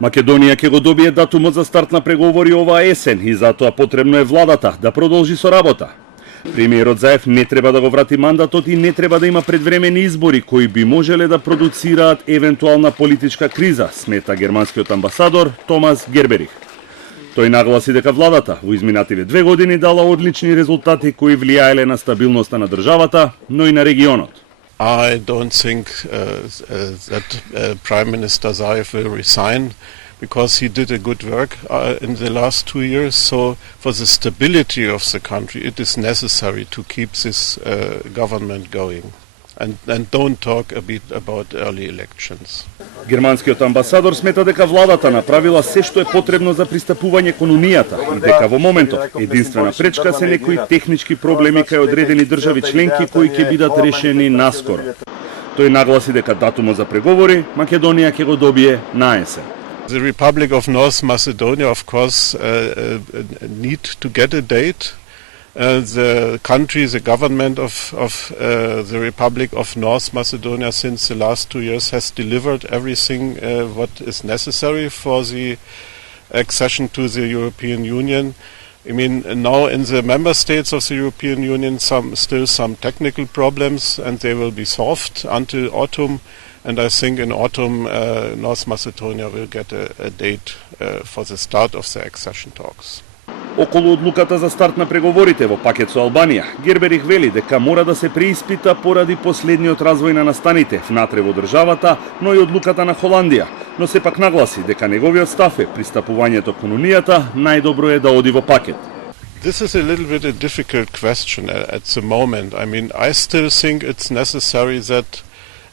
Македонија ќе го добие датумот за старт на преговори оваа есен и затоа потребно е владата да продолжи со работа. Премиерот Заев не треба да го врати мандатот и не треба да има предвремени избори кои би можеле да продуцираат евентуална политичка криза, смета германскиот амбасадор Томас Герберих. Тој нагласи дека владата во изминативе 2 години дала одлични резултати кои влијаеле на стабилноста на државата, но и на регионот. I don't think that Prime Minister Zaev will resign because he did a good work in the last 2 years. So for the stability of the country, it is necessary to keep this government going. And don't talk a bit about early elections. Германскиот амбасадор смета дека владата направила се што е потребно за пристапување кон Унијата и дека во моментот единствена пречка се некои технички проблеми кај одредени држави членки кои ќе бидат решени наскоро. Тој нагласи дека датумот за преговори Македонија ќе го добие на есен. The Republic of North Macedonia, of course, need to get a date. The country, the government of the Republic of North Macedonia since the last 2 years has delivered everything what is necessary for the accession to the European Union. I mean, now in the member states of the European Union, still some technical problems, and they will be solved until autumn. And I think in autumn, North Macedonia will get a date for the start of the accession talks. Околу одлуката за старт на преговорите во пакет со Албанија, Герберих вели дека мора да се преиспита поради последниот развој на настаните внатре во државата, но и одлуката на Холандија, но сепак нагласи дека неговиот став е пристапувањето кон Унијата најдобро е да оди во пакет. This is a little bit a difficult question at the moment. I mean, I still think it's necessary that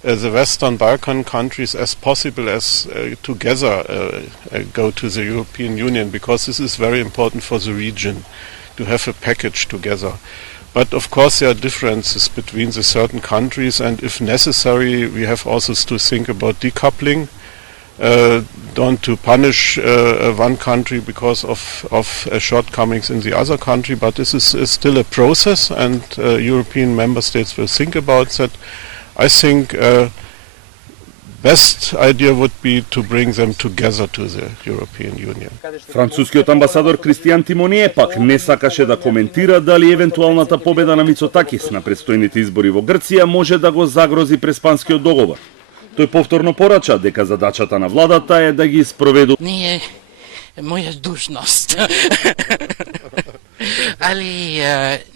the Western Balkan countries as possible as together go to the European Union, because this is very important for the region to have a package together. But of course there are differences between the certain countries, and if necessary we have also to think about decoupling, don't to punish one country because of shortcomings in the other country, but this is still a process, and European member states will think about that. I think best idea would be to bring them together to the European Union. Францускиот амбасадор Кристијан Тимоние пак не сакаше да коментира дали евентуалната победа на Мицотакис на предстојните избори во Грција може да го загрози преспанскиот договор. Тој повторно порача дека задачата на владата е да ги спроведу. Не е моја дужност. Али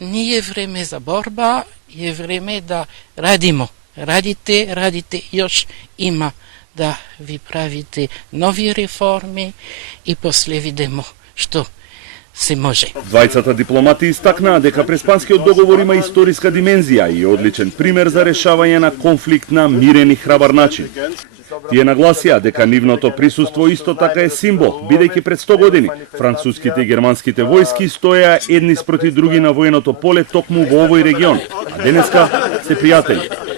не е време за борба, е време да радимо. Радите, još ima da vi pravite novi reformi i после видимо што се може. Двајцата дипломати истакнаа дека преспанскиот договор има историска димензија и одличен пример за решавање на конфликт на мирен и храбар начин. Тие нагласија дека нивното присуство исто така е символ, бидејќи пред 100 години француските и германските војски стоеа едни спроти други на военото поле токму во овој регион, а денеска се пријатели.